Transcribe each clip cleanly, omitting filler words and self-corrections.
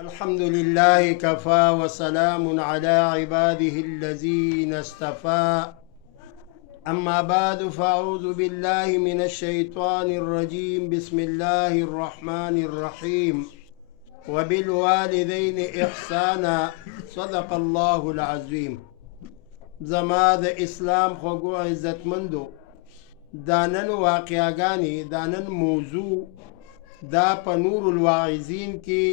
الحمد لله كفى وسلام على عباده الذين اصطفى أما بعد فأعوذ بالله من الشيطان الرجيم بسم الله الرحمن الرحيم وبالوالدين إحسانا صدق الله العظيم. زما د اسلام خوږو عزتمندو دانن واقعاګانې دانن موضوع دا په نور الواعظین کې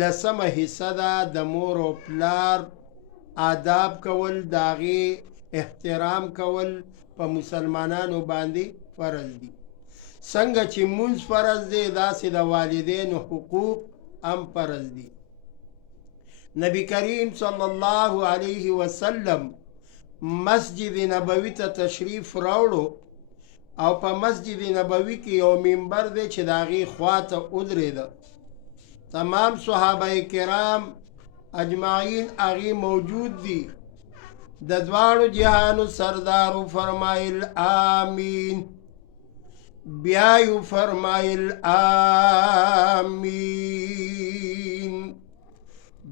لسمه حصہ ده د مور او پلار آداب کول داغي احترام کول په مسلمانانو باندې فرض دي. څنګه چې مونږ فرض دی داسې د والدینو حقوق هم فرض دي. نبی کریم صلی الله علیه وسلم مسجد نبوی ته تشریف راوړو او په مسجد نبوی کې یو منبر دی چې د هغې خواته ودرېده. تمام صحابه کرام اجمعین هغې موجود دي. د دواړو جهانو سردارو فرمایل آمین. بیا یې فرمایل آمین.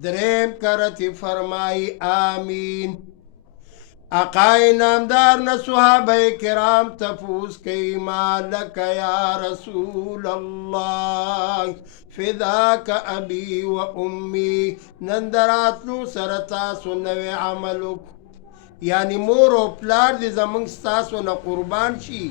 دریم کرتی فرمای آمین. آقای نامدار نه صحابه کرام تفوس کئی ما لک یا رسول الله فداک ابی و امی. نندراتلو سرتاسو نوی عملو یعنی مور و پلار دی زمانگ ستاسو نا قربان شي.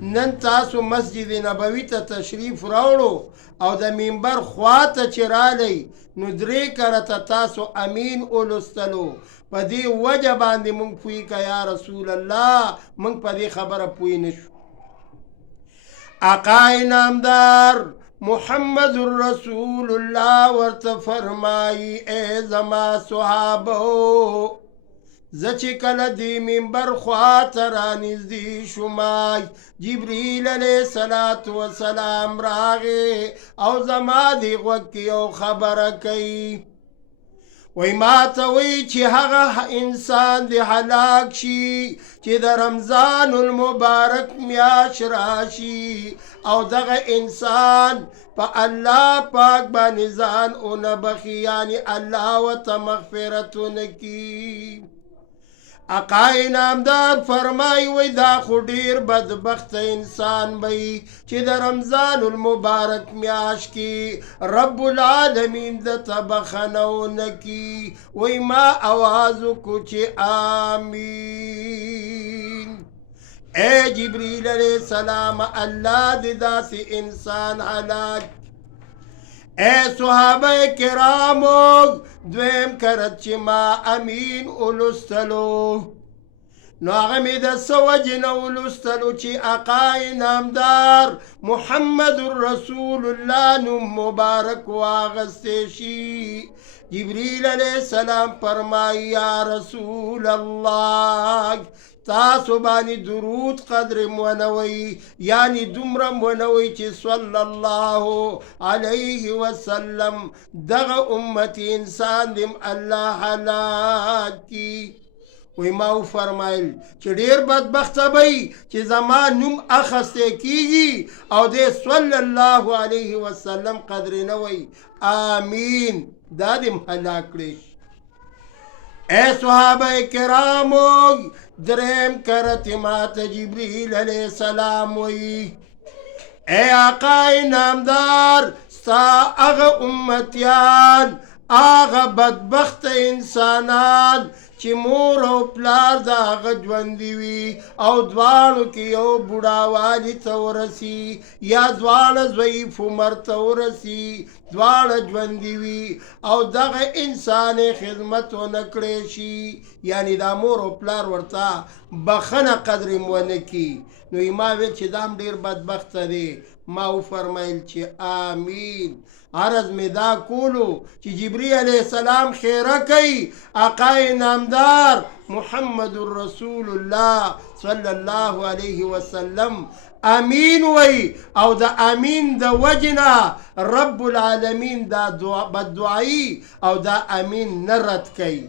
نن تاسو مسجد نبوی ته تشریف راوړو او د منبر خواته چې رالی نو درې کرته تاسو امین اولستلو. په دې وجه باندې مونږ پوی که یا رسول الله مونږ په دې خبره پوی نشو. آقای نامدار محمد رسول الله ورته فرمایی ای زما صحابو زه چې کله دې منبر خواته رانږدې شومای جبریل علیه صلات وسلام راغې او زما دې غوږ کې یو خبره کوي. وی ما ته وی چې هغه انسان دی هلاک شي چې د رمضان المبارک میاشت راشي او دغه انسان په الله پاک باندې ځان اونه بخي یعنی الله ورته مغفرت ونکي. آقای نامدار فرمای وی دا خو ډیر بدبخت انسان بی چې د رمضان المبارک میاشت کې رب العالمین د تبخنو نکی. وی ما آواز کو چې آمین. اے جبریل علیہ السلام الله د داسې انسان هلاک. اے صحابه کرامو دویم کرت چې ما امین اولستلو نو هغه مې د څه وجې نه اولستلو چې آقای نامدار محمد رسول الله نوم مبارک واغستی شي. جبریل علیه السلام فرمایی یا رسول الله تاسو باندې درود قدر مونوي یعنی دومره مونوي چې صلی الله علیه وسلم دغه امتی انسان دیم الله هلاک کی. وی ما فرمایل چې ډیر بدبخته بی چې زما نوم اخسته کیږي او د صلی الله علیه وسلم قدر نوي آمین دا دیم هلاک کړي. اے صحابه کرامو دریم کرت مات جبریل علیہ السلام وی اے آقای نامدار ستا اغا امتیان اغا بدبخت انسانان چې مور او پلار دا هغه ژوندي وي او دواړو کې یو بوډاوالي ته ورسي یا دواړه ضعیف عمر ته ورسي دواړه ژوندي وي او دغه انسان خدمت ونه کړی شي یعنی دا مور او پلار ورته بخنه قدر م ونه کي. نو ما ویل چې دا هم ډېر بدبخته دی. ما وفرمیل چې آمین. عرض می دا کولو چې جبریل علیہ السلام خیره کوي آقای نامدار محمد رسول الله صلی الله علیه وسلم امین وی او دا امین دا وجنا رب العالمین دا بدعایی او دا امین نرد کوي.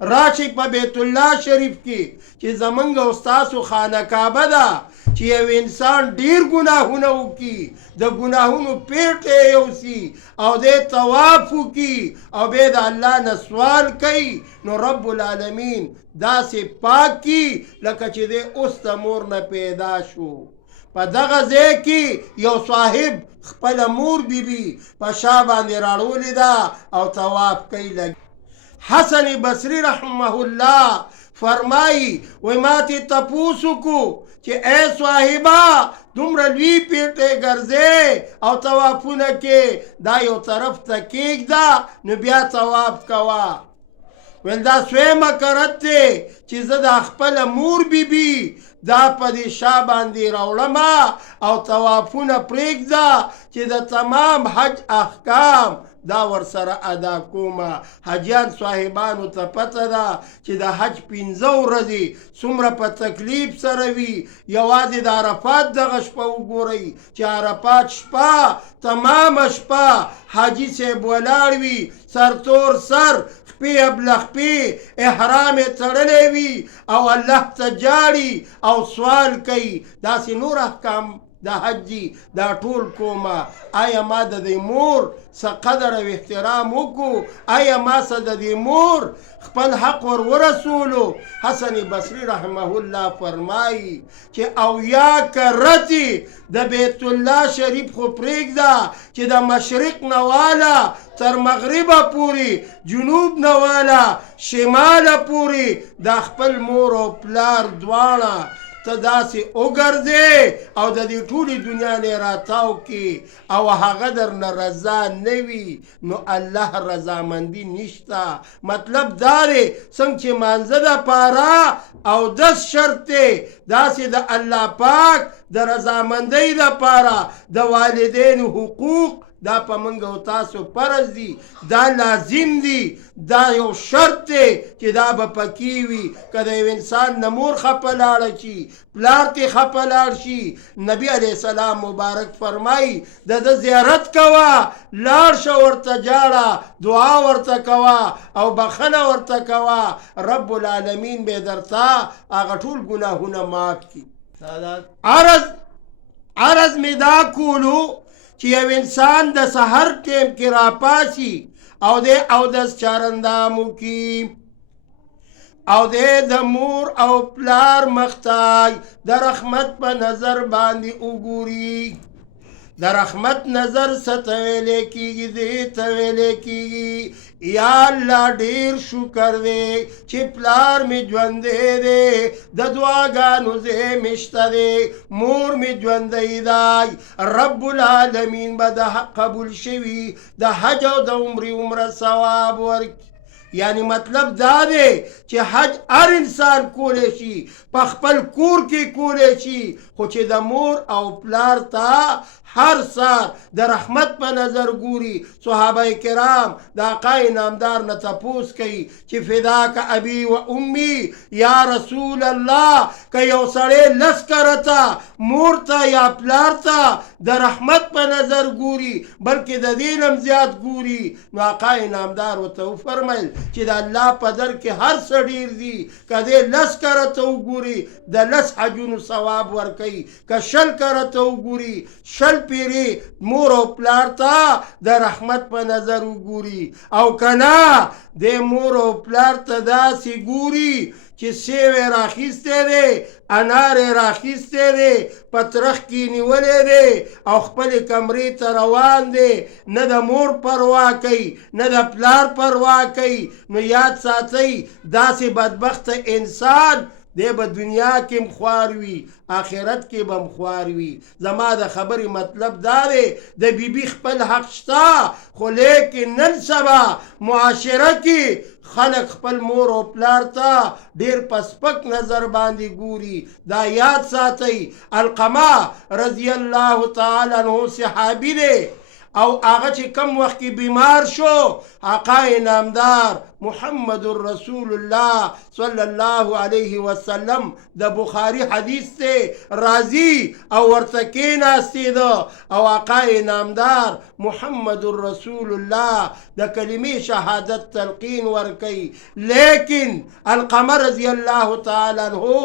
راشي په بیت الله شریف کې چې زمونږ او ستاسو خانه کعبه ده چې یو انسان ډیر ګناهونه وکړي د ګناهونو پیټ یې یوسي او د طواف وکړي او بیا د الله نه سوال کوي نو رب العالمین داسې پاک کی لکه چې دی اوس د مور نه پیدا شو په دغه ځای کې یو صاحب خپله مور بیبي په شا باندې راړولې ده او طواف کوي لګي حسن بصری رحمه الله فرمایی وی ما تی تپوسو کو چې اے صاحبہ دومره لوی پیټې ګرځې او طوافونه کې دا یو طرف ته کېږده نو بیا طواف کوه ویل دا سویمه کرت دی چې زه د خپله مور بیبي دا په دې شا باندې راوړمه او طوافونه پرېږده چې د تمام حج احکام دا ورسره ادا کومه حجیان صاحبانو ته پته ده چې د حج 15 ورځې څومره په تکلیف سره وي یوازې د عرفات دغه شپه وګورئ چې عرفات شپه تمامه شپه حاجي صاحب ولاړ وي سرتور سر خپې ابله خپې احرام یې تړلی وي او الله ته جاړي او سوال کوي داسې نور احکام د حج دي دا ټول کومه آیا ما د دې مور څه قدر او احترام وکړو آیا ما څه د دې مور خپل حق ور ورسولو حسن بصری رحمه الله فرمایي چې اویا کرتې د بیت الله شریف خو پرېږده چې د مشرق نه واله تر مغربه پورې جنوب نه واله شماله پورې د خپل مور او پلار دواړه ته داسې وګرځې او د دې ټولې دنیا نه راتاو کې او هغه درنه رضا نه وي نو الله رضامندي نشته مطلب دا دی څنګه چې مانځه دپاره او دس شرط دی داسې د الله پاک د رضامندۍ دپاره د والدینو حقوق دا په منګ او تاسو فرض دي دا لازم دي دا یو شرط دی چې دا به پکې وي که د یو انسان نه مور خفه لاړه شي پلار ته خفه لاړ شي نبی علیه السلام مبارک فرمایي د ده زیارت کوه لاړ شه ورته جاړه دعا ورته کوه او بخښنه ورته کوه رب العالمین به درته هغه ټول ګناهونه معاف کړي عرض مې دا کولو چې یو انسان د سحر ټیم کې راپاسي او د اودس چارندام وکړي او د مور او پلار مخته د رحمت په نظر باندې وګوري د رحمت نظر څه ته ویلی کېږي دې ته ویلی کېږي یا الله ډېر شکر دی چې پلار مې ژوندی دی د دعاګانو ځای مې شته دی مور مې ژوندی دی رب العالمین به د قبول شوي د حج او د عمره ثواب ورکړي یعنی مطلب دا دی چې حج هر انسان کولی شي په خپل کور کې کولی شي خو چې د مور او پلار ته هر سال د رحمت په نظر ګوري صحابه کرام د آقا نامدار نه تپوس کوي چې فداک ابي و امي یا رسول الله که یو سړی لس کرته مور ته یا پلار ته د رحمت په نظر ګوري بلکې د دې نه زیات ګوري نو آقا نامدار ورته وفرمیل چې د الله په در کې هر څه ډېر دي که دې لس کرته وګوري د لس حجونو ثواب ورکوي که شل کرته وګوري شل پیری مور او پلار ته د رحمت په نظر وګوري او که نه د مور او پلار ته داسې ګوري چې سیو یې راخیستی دی انار یې راخیستی دی پترخ کې نیولی دی او خپلې کمرې ته روان دی نه د مور پروا کوي نه د پلار پروا کوي نو یاد ساتئ داسې بدبخته انسان دی به دنیا کې هم خوار وي آخرت کې به هم خوار وي زما د خبرې مطلب دا دی د بیبي خپل حق شته خو لیکن نن سبا معاشره کې خلق خپل مور او پلار ته ډیر په سپک نظر باندې ګوري دا یاد ساتئ القما رضی الله تعالی عنہ صحابي دی او هغه چې کم وخت کې بیمار شو آقا نامدار محمد رسول الله صلی الله علیه وسلم د بخاری حدیث ته راضی او ورته کېناستی ده او آقا نامدار محمد رسول الله د کلمې شهادت تلقین ورکي لیکن القمر رضی الله تعالی عنہ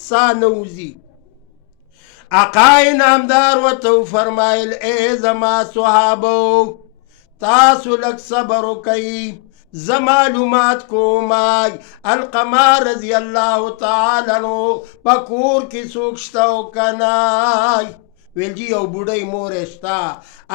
سانوزی آقا نامدار ورته فرمایل ای زما صحابو تاسو لږ صبر وکئ ز معلومات کومای القمر رضی الله تعالی عنہ پکور کی سوکشتا او کنای ویل جی یو بوډۍ مور شتا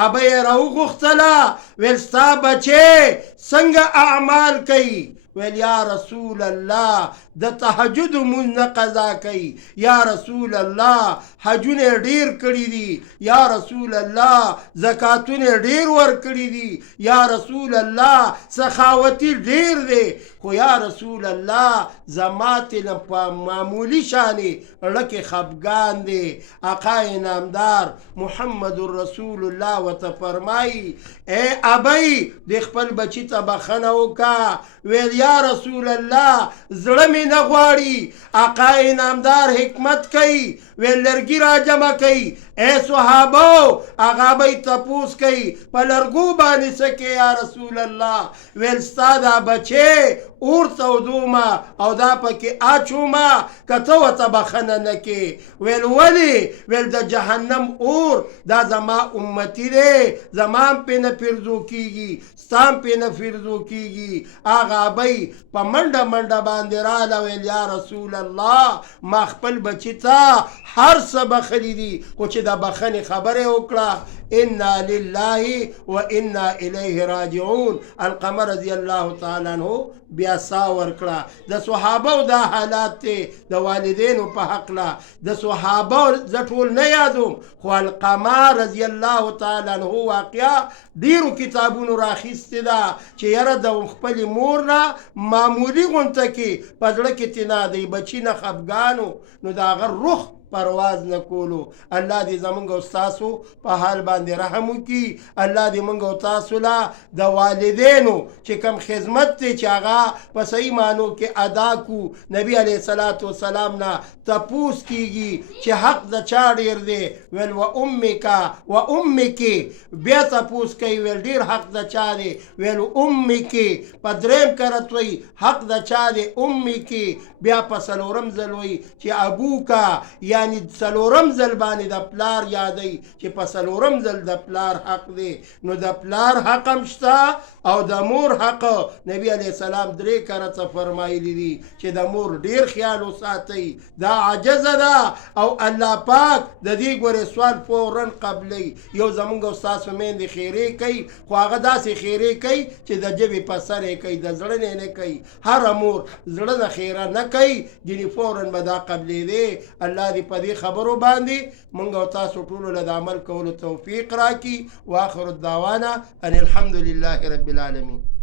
ابه یې راوغوښتله ویل ستا بچې څنګه اعمال کوي ویل یا رسول الله د تهجد مونځ نه قضا کوي یا رسول الله حجونه ډیر کړي دي یا رسول الله زکاتونه ډیر ورکړي دي یا رسول الله سخاوتي ډیر دی خو یا رسول الله زمات په معمولی شانې لکه خفګان دی آقا نامدار محمد رسول الله وته فرمایي ای ابی د خپل بچی ته بخښنه وکړه ویل یا رسول الله زړه مې نه غواړي آقا نامدار حکمت کوي ویل لرګي را جمع کوي ای صحابو هغه به یې تپوس کوي په لرګو باندې څه کې یا رسول الله ویل ستا دا بچې اور تودومه او دا پکې اچومه که ته ورته بخښنه نه کې ویل ولې ویل د جهنم اور دا زما امتي دی زما هم پرې نه پیرزو کېږي ستا هم پرې نه پیرزو کېږي هغه به په منډه منډه باندې راله ویل یا رسول الله ما خپل بچي ته هر څه بخښلي دي خو چې د بخښنې خبرې وکړه انا لله و انا الیه راجعون القمر رضی الله تعالی عنہ بیا سا ورکړه د صحابه دا حالات ته د والدینو په حق لا د صحابه ز ټول نه یادوم خو القمر رضی الله تعالی عنہ واقعا ډیرو کتابونو راخیسته ده چې یاره د خپل مور نه معمولی غونته کې پزړه کې تینا دی بچی نه خفګانو نو دا غر روح پرواز نه کولو الله دې زمونږ او ستاسو په حال باندې رحم وکړي الله دې مونږ او تاسو لا د والدینو چې کم خدمت دی چې هغه په صحیح معنو کې ادا کو نبی علیه الصلاۃ والسلام نه تپوس کیږي چې حق د چا ډیر دی ویل و امک بیا تپوس کوي ویل ډیر حق د چا دی ویل امک په دریم کرت وی حق د چا دی امک بیا په څلورم ځل وی چې ابوکا یعنی څلورم ځل باندې د پلار یادی چې په څلورم ځل د پلار حق دی نو د پلار حق هم شته او د مور حق نبی علیه السلام درې کرته فرمایلی دي چې د مور ډیر خیال وساتئ دا عجزه ده او الله پاک د دې ګورې سوال فورا قبلی یو زمونږ او ستاسو میندې خیرې کوي خو هغه داسې خیرې کوي چې د ژبې په سر یې کوي د زړه نه کوي هره مور زړه نه خیره نه کوي ځینې فورا به دا قبلېدی الله دې په دې خبرو باندې مونږ او تاسو ټولو له د عمل کولو توفیق راکړي واخر الدعوانا ان الحمد لله رب العالمین